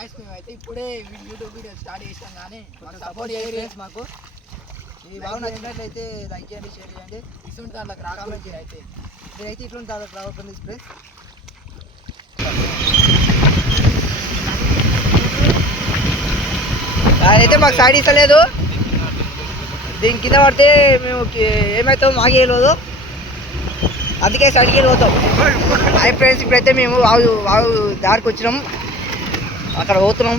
Guys మేమైతే ఇప్పుడే YouTube video start చేసాం కానీ సపోర్ట్ చేయరు మాకు. ఈ బాగా నచ్చినట్లయితే లైక్ చేయండి, షేర్ చేయండి. ఇటువంటి దాంట్లోకి రావాలని అయితే మీరైతే ఇటువంటి దాంట్లోకి రావకండి ఫ్రెండ్స్. అయితే మాకు సైడ్ ఇస్తలేదు, దీని కింద పడితే మేము ఏమవుతాం మాకేయలేదు, అందుకే సైడ్కి పోతాం. హాయ్ ఫ్రెండ్స్, ఇప్పుడైతే మేము వాగు దారికి వచ్చినాం, అక్కడ పోతున్నాం,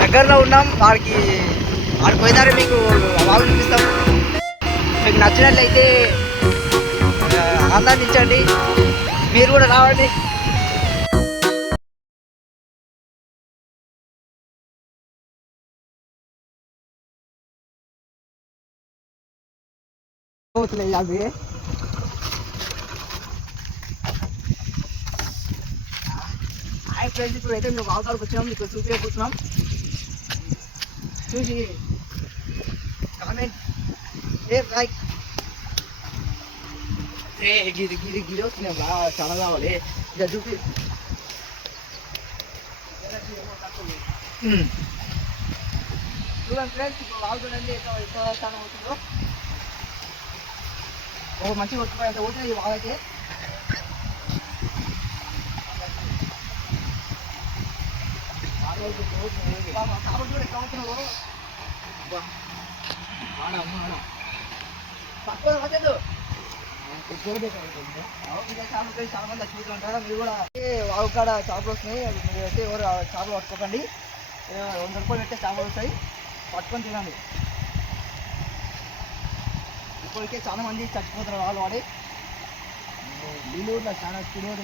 దగ్గరలో ఉన్నాం. వాడికి పోయినారే మీకు వాగు చూపిస్తాం. మీకు నచ్చినట్లయితే ఆనందించండి, మీరు కూడా రావండి. అవి హాయ్ ఫ్రెండ్స్, ఇప్పుడైతే మేము వాగుతానికి వచ్చినాం, మీకు చూపించబోతున్నాం. చూసి కామెంట్ లైక్ గిరి గిరి గిరి వస్తున్నాం బాగా చాలా కావాలి. ఇక చూపి చూడండి ఫ్రెండ్స్, ఇప్పుడు వాగుతుందండి ఎక్కువ స్థానం అవుతుందో. ఓ మంచిగా కొట్టుకోవాలి అవుతుంది ఈ వాగైతే. కాబట్టి కూడా ఎక్కడ అవుతున్నావు చాలా మంది చచ్చిపోతూ ఉంటారు. మీరు కూడా వాగు కాడ చేపలు వస్తున్నాయి, మీరు అయితే ఎవరు చేపలు పట్టుకోకండి. 100 రూపాయలు పెట్టే చేపలు వస్తాయి, పట్టుకొని తినండి. ఇప్పటికే చాలా మంది చచ్చిపోతున్నారు వాళ్ళు వాడి. నీళ్ళూరులో చాలా తినోడు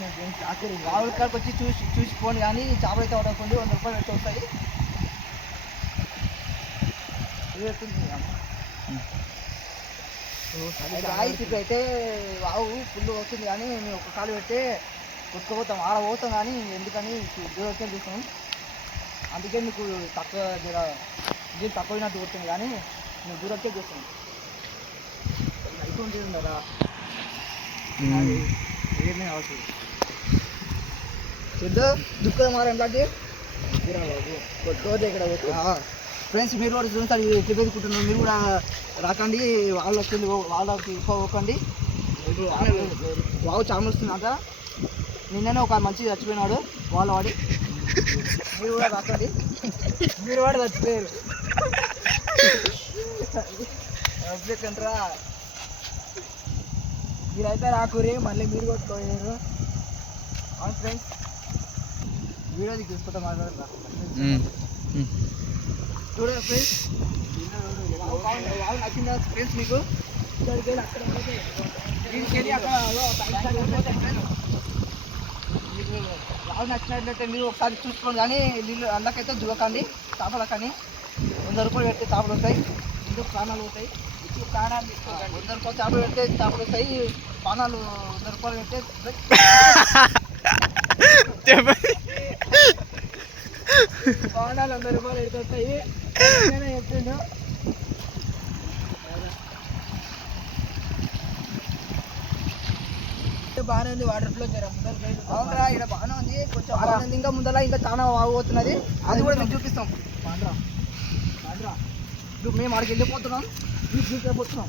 వాగుల కాడికి వచ్చి చూసిపోండి, కానీ చేపలు అయితే పడకండి. 100 రూపాయలు పెట్టి వస్తాయి. అయితే వాగు ఫుల్ వస్తుంది, కానీ మేము ఒక కాలు పెడితే కొట్టుకుపోతాం, ఆడ పోతాం, కానీ ఎందుకని దూరం చూస్తాం. అందుకే మీకు తక్కువ ఇది తక్కువైనట్టు కొడుతుంది, కానీ మేము దూరంకే చూస్తాం. అయితే కదా ఏమీ అవసరం చూద్దు దుఃఖం మారంటే కొట్టుకోవద్దు ఇక్కడ. ఫ్రెండ్స్, మీరు కూడా చూస్తారు ఎట్లా పెట్టుకుంటున్నారు, మీరు కూడా రాకండి. వాళ్ళకి వాళ్ళకి పోకండి. వాగు చాలా వస్తుందంట. నిన్ననే ఒక మంచి చచ్చిపోయినాడు వాళ్ళ వాడి. మీరు కూడా రాకండి, మీరు కూడా చచ్చిపోయారు. అంటారా మీరైతే రాకూరి, మళ్ళీ మీరు కొట్టుకోలేరు. అవును ఫ్రెండ్స్, వీడియోకి తీసుకుంటా మాట్లాడరా చూడండి ఫ్రెండ్స్. నచ్చిందా ఫ్రెండ్స్ మీకు? రావు నచ్చినట్లయితే మీరు ఒకసారి చూసుకోండి, కానీ నీళ్ళు అందుకైతే దిగకండి. చేపలకు కానీ 100 రూపాయలు పెడితే చేపలు వస్తాయి, ఇందుకు ప్రాణాలు పోతాయి. 100 రూపాయలు చేపలు పెడితే చేపలు వస్తాయి, ప్రాణాలు 100 రూపాయలు పెడితే ప్రాణాలు 100 రూపాయలు పెడితే వస్తాయి. చెప్పిండు బాగానే ఉంది. వాటర్ ఫ్లో అవునరా, ఇక్కడ బాగానే ఉంది. కొంచెం ఇంకా ముందర ఇంకా చాలా వాగుతున్నది, అది కూడా మేము చూపిస్తాం. ఇప్పుడు మేము అక్కడికి వెళ్ళిపోతున్నాం, తీసుకెళ్ళిపోతున్నాం.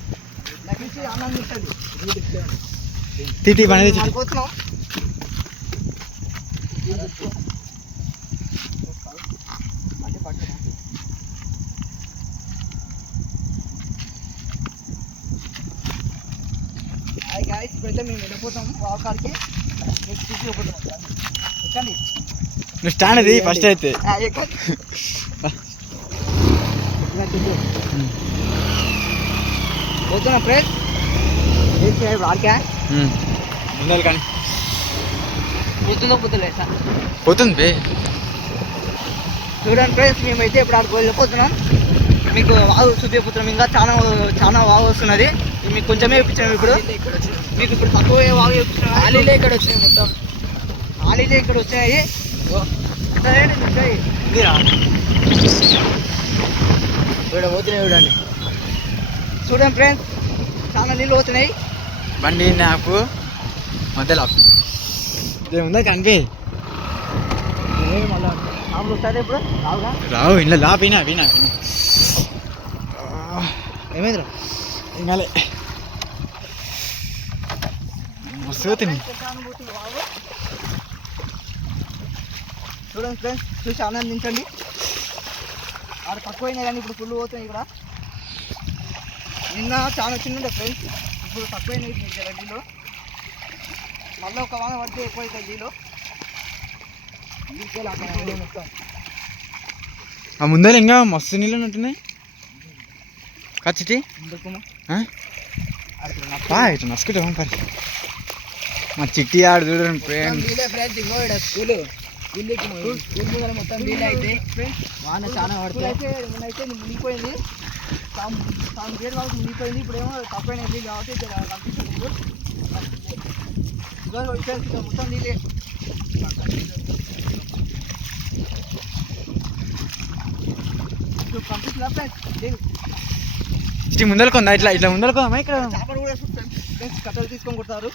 లభించి ఆనందించండి. పోతున్నాం. గాయస్, ఇప్పుడైతే మేము వెళ్ళిపోతాం వాకాడికి. మీకు తీసుకుపోతున్నాం. ఎక్కండి, నువ్వు స్టాండ్ అది ఫస్ట్ అయితే పోతున్నా ఫ్రెండ్స్. వాడికా కానీ పోతుందో పోతలేదు సార్, పోతుంది. చూడండి ఫ్రెండ్స్, మేమైతే ఇప్పుడు ఆడికి వెళ్ళిపోతున్నాం. మీకు వాగు చూపిపోతున్నాం. ఇంకా చాలా వాగు వస్తున్నది. మీకు కొంచెమే చూపించాము. ఇప్పుడు మీకు ఇప్పుడు తక్కువ వాగు చూపించాం. ఆలీలే ఇక్కడ వచ్చినాయి, మొత్తం ఆలీలే ఇక్కడ వచ్చినాయి. ఇక్కడ పోతున్నాయి చూడండి. చూడండి ఫ్రెండ్స్, చాలా నీళ్ళు పోతున్నాయి. బండి నాకు మధ్యలో ఉందా కనిపి చేపలు వస్తాయి ఇప్పుడు రావుగా రావు ఇంట్లో లా పీనా పీనా ఏమైందిరా ఇంకాలే మస్తు తిని చూడండి ఫ్రెండ్స్ చూసి ఆనందించండి. ఆడ తక్కువైనా కానీ ఇప్పుడు ఫుల్ పోతున్నాయి ఇక్కడ. నిన్న చాలా చిన్న ఫ్రెండ్స్, ఇప్పుడు తక్కువైనాయి నీళ్ళు. మళ్ళీ ఒక వాన పడితే ఎక్కువ అవుతుంది నీళ్ళు. మొత్తం ఆ ముందర ఇంకా మస్తు నీళ్ళు ఉంటున్నాయి కచ్చిటి ఇట్లా నసుకుంటాం పరి మా చిట్టి ఆడు చూడండి ఫ్రెండ్స్. ఇంకో స్కూల్ మొత్తం నీళ్ళు అయితే వాన చాలా పడుతుంది. అయితే మునిగిపోయింది, గేట్ వాళ్ళకి మునిగిపోయింది. ఇప్పుడు ఏమో తక్కువైన నీళ్ళు కాబట్టి కనిపిస్తుంది. మొత్తం నీళ్ళే. కనిపిస్తుందా ఫ్రెండ్స్? చిట్టి ముందరకుందా ఇట్లా ఇట్లా ముందరకుందా ఇక్కడ చేపలు కూడా ఫ్రెండ్స్ కట్టెలు తీసుకొని కొడతారు.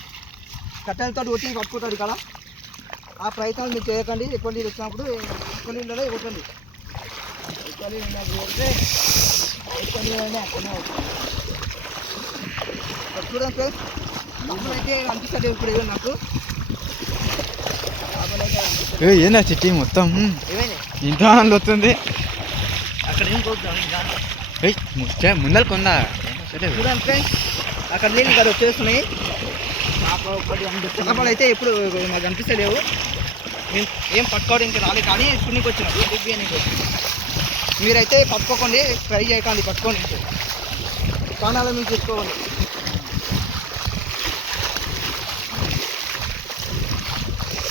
కట్టెలతో ఒట్టి పట్టుకుంటారు ఇక్కడ. ఆ ప్రయత్నాలు మీరు చేయకండి. ఎక్కువ నీళ్ళు వచ్చినప్పుడు ఎక్కువ నీళ్ళలో కొట్టండి. ఎక్కువ నీళ్ళు కొడితే ఎక్కువ నీళ్ళనే అక్కడనే చూడండి ఫ్రెండ్స్. చేపలు అయితే అనిపిస్తుంది ఇప్పుడు నాకు. ఏందా చిట్టి మొత్తం ఇంత ఆనందం వస్తుంది. అక్కడ ఏం కొడుతాం ఇంకా ముందర కొందా చూడండి ఫ్రెండ్స్. అక్కడ నీళ్ళు ఇక్కడ వచ్చేస్తున్నాయి. చేపలు అయితే ఇప్పుడు మాకు అనిపిస్తలేవు. మేము ఏం పట్టుకోవడం ఇంకా రాలేదు, కానీ పుణ్యకి వచ్చినాం. మీరైతే పట్టుకోకండి, ట్రై చేయకండి. పట్టుకోండి ప్రాణాల నుంచి తెచ్చుకోకండి.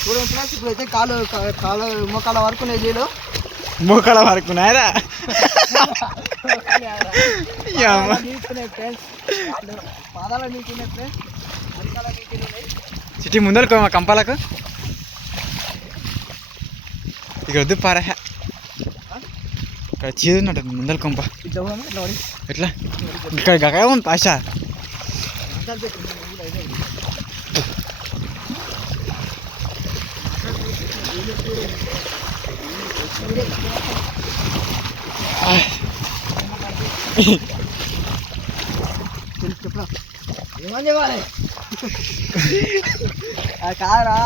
చూడండి ఫ్రెండ్స్, ఇప్పుడైతే కాలు మోకాల వరకు నీళ్ళు. మోకాల వరకు నాయరా నీకున్నాయి ఫ్రెండ్స్, పాదాల నీకున్నాయి ఫ్రెండ్స్, అరికాల నీకున్నాయి. చిట్టి ముందరకు మా కంపాలకు ఇక్కడ వద్దు పారా. ఇక్కడ చీదు ఉంటుంది ముందర కొంప. ఎట్లా ఇక్కడ గగా ఉంది పాష. చెప్పరా ఏమని చెప్పాలి? కాదురా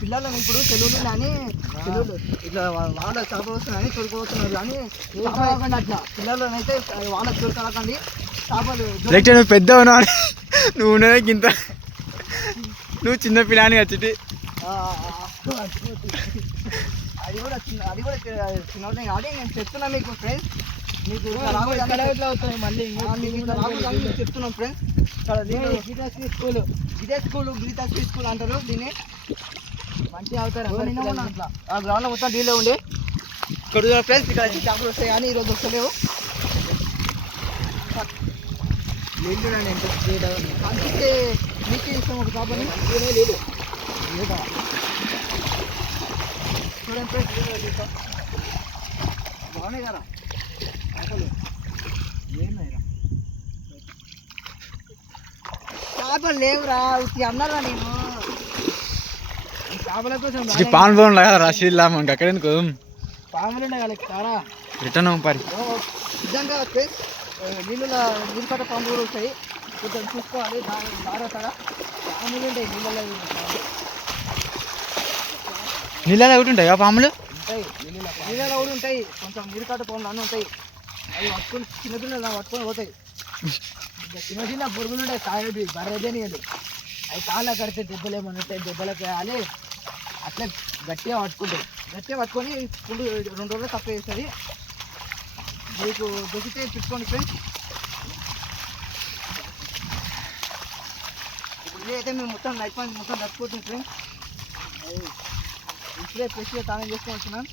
పిల్లలు ఇప్పుడు తెలుగులు కానీ తెలుగులు ఇట్లా వాళ్ళ చేపలు వస్తున్నాయని తొడుకోవస్తున్నారు. కానీ అట్లా పిల్లలనైతే వాళ్ళకి తొడుకకండి. చేపలు నువ్వు పెద్ద ఉన్నావు, నువ్వు ఉన్నది ఇంత, నువ్వు చిన్న పిల్లని వచ్చి అది కూడా చిన్న కానీ నేను చెప్తున్నా మీకు ఫ్రెండ్స్. మీకు మళ్ళీ చెప్తున్నాం ఫ్రెండ్స్. ఇదే స్కూల్ గీతాశ్రీ స్కూల్ అంటారు దీన్ని. మంచిగా అవుతారు అట్లా. ఆ గ్రౌండ్లో మొత్తం నీళ్ళే ఉండి ఇక్కడ ఫ్రెండ్స్. ఇక్కడ వచ్చి చేపలు వస్తాయి కానీ ఈరోజు వస్తలేవు. లేదు చూడండి ఎంత కనిపిస్తే మీకు ఇస్తాం ఒక చేపని లేదు. చూడండి ఫ్రెండ్స్, బాగున్నాయి కదా చేపలు. ఏమైనా చేపలు లేవురా, అన్నారా నేను. చేపల కోసం పాన్ బాగుండా కదా రాసిల్లా మనకి అక్కడ ఎందుకు పాములు ఉన్నాయి కదా కారా రిటర్న్ పరి నిజంగా ఫ్రెండ్స్. నీళ్ళలో నీళ్ళకట్ట పాములు కూడా వస్తాయి, కొంచెం చూసుకోవాలి జాగ్రత్తగా. పాములు ఉంటాయి నీళ్ళలో. నీళ్ళలో ఒకటి ఉంటాయి పాములు ఉంటాయి, నీళ్ళలో కూడా ఉంటాయి. కొంచెం నీళ్ళకట్ట పాములు అన్నీ ఉంటాయి. అవి పట్టుకొని చిన్నపిల్లలు పట్టుకొని పోతాయి. చిన్న చిన్న పురుగులు ఉంటాయి, కాయలు బర్రదేని. అవి కాళ్ళ కడితే దెబ్బలు ఏమైనా ఉంటాయి, దెబ్బలకు వేయాలి. అట్లా గట్టిగా పట్టుకుంటాయి. గట్టిగా పట్టుకొని ఫుల్ 2 రోజులు తక్కువ వేస్తుంది. మీకు దొరికితే పెట్టుకోండి ఫ్రెండ్స్. ఇప్పుడు ఇదైతే మేము మొత్తం నైట్ పని మొత్తం తట్టుకోవచ్చు ఫ్రెండ్స్. ఇప్పుడే ఫ్రెష్గా తానం చేసుకొని వచ్చినాం.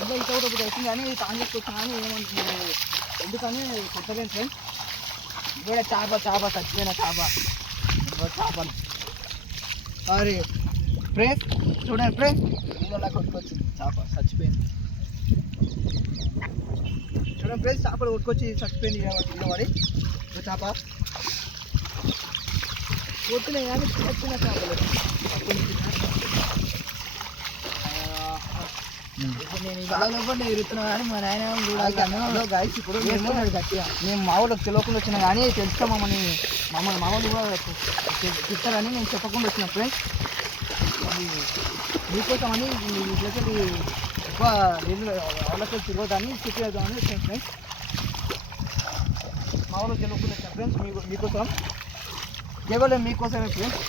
ఇంకా ఇంత ఒకటి వచ్చింది కానీ తానం చేసుకొచ్చినా కానీ ఏమంటున్నాను ఎందుకని కొట్టలేను ఫ్రెండ్స్. ఇక్కడ చేప చచ్చిపోయిన చేపలు. అరే ఫ్రెండ్స్ చూడండి ఫ్రెండ్స్, నీళ్ళలా కొట్టుకొచ్చింది చేప చచ్చిపోయింది. చూడండి ఫ్రెండ్స్, చేపలు కొట్టుకొచ్చి చచ్చిపోయింది నిలబడి. చేప కొట్టున్నాయి కానీ చిన్న చేపలు ఇప్పుడు నేను ఈ బాగా తిరుగుతున్నా కానీ మా నాయన గాయస్ ఇప్పుడు మేము మా ఊళ్ళకి తెలియకుండా వచ్చినా కానీ తెలుస్తా మమ్మల్ని మా వాళ్ళు కూడా చెప్తారని నేను చెప్పకుండా వచ్చిన ఫ్రెండ్స్. అది మీకోసం అని ఇట్లకి ఎక్కువ వాళ్ళకి తిరగదని చెప్పేద్దామని వచ్చిన ఫ్రెండ్స్. మా వాళ్ళు తెలియకుండా వచ్చిన ఫ్రెండ్స్ మీకోసం కేవలం మీకోసమే ఫ్రెండ్స్.